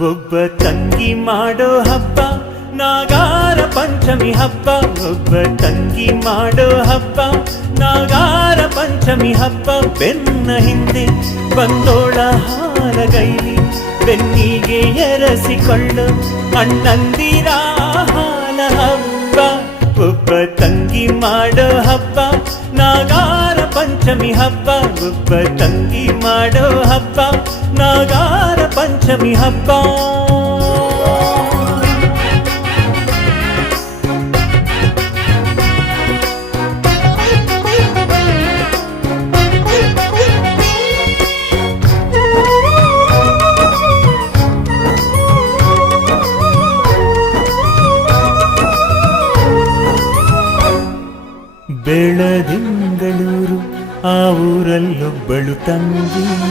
ಒಬ್ಬ ತಂಗಿ ಮಾಡೋ ಹಬ್ಬ ನಾಗಾರ ಪಂಚಮಿ ಹಬ್ಬ. ಒಬ್ಬ ತಂಗಿ ಮಾಡೋ ಹಬ್ಬ ನಾಗಾರ ಪಂಚಮಿ ಹಬ್ಬ. ಬೆನ್ನ ಹಿಂದೆ ಬಂದೋಳ ಹಾಲಗೈಲಿ ಬೆನ್ನಿಗೆ ಎರಸಿಕೊಳ್ಳು ಅಣ್ಣಂದಿರ ಹಾಲ ಹಬ್ಬ. ಒಬ್ಬ ತಂಗಿ ಮಾಡೋ ಹಬ್ಬ ನಾಗಾರ ಪಂಚಮಿ ಹಬ್ಬ. ಒಬ್ಬ ತಂಗಿ ಮಾಡೋ ಹಬ್ಬ ನಾಗಾರ ಪಂಚಮಿ ಹಬ್ಬ. ಬೆಳದಿಂಗಳೂರು ಆ ಊರಲ್ಲೊಬ್ಬಳು ತಂಗಿ.